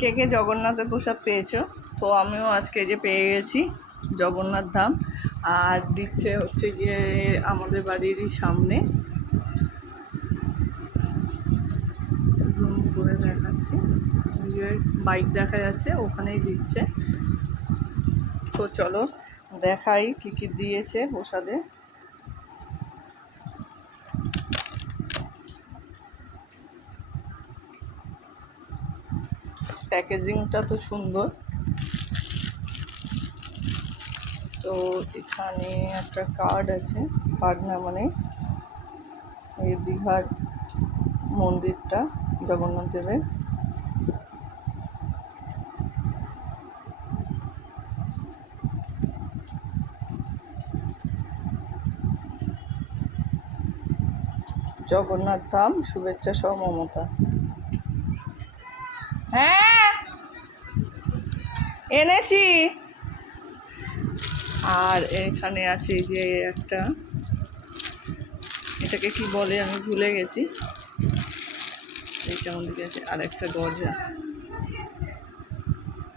কে কে জগন্নাথের প্রসাদ পেয়েছো? তো আমিও আজকে যে পেয়ে গেছি জগন্নাথ ধাম। আর দিচ্ছে হচ্ছে গিয়ে আমাদের বাড়িরই সামনে, জুম করে দেখাচ্ছি, বাইক দেখা যাচ্ছে, ওখানেই দিচ্ছে। তো চলো দেখাই কি কি দিয়েছে প্রসাদে। প্যাকেজিংটা তো সুন্দর। তো এখানে একটা কার্ড আছে, কার্ড না মানে এই দীঘার মন্দিরটা জগন্নাথ দেবের। জগন্নাথ ধাম শুভেচ্ছা সহ মমতা। হ্যাঁ এনেছি। আর এখানে আছে যে একটা, এটাকে কি বলে আমি ভুলে গেছি, এইটা আমাদের আছে, আর একটা গজা।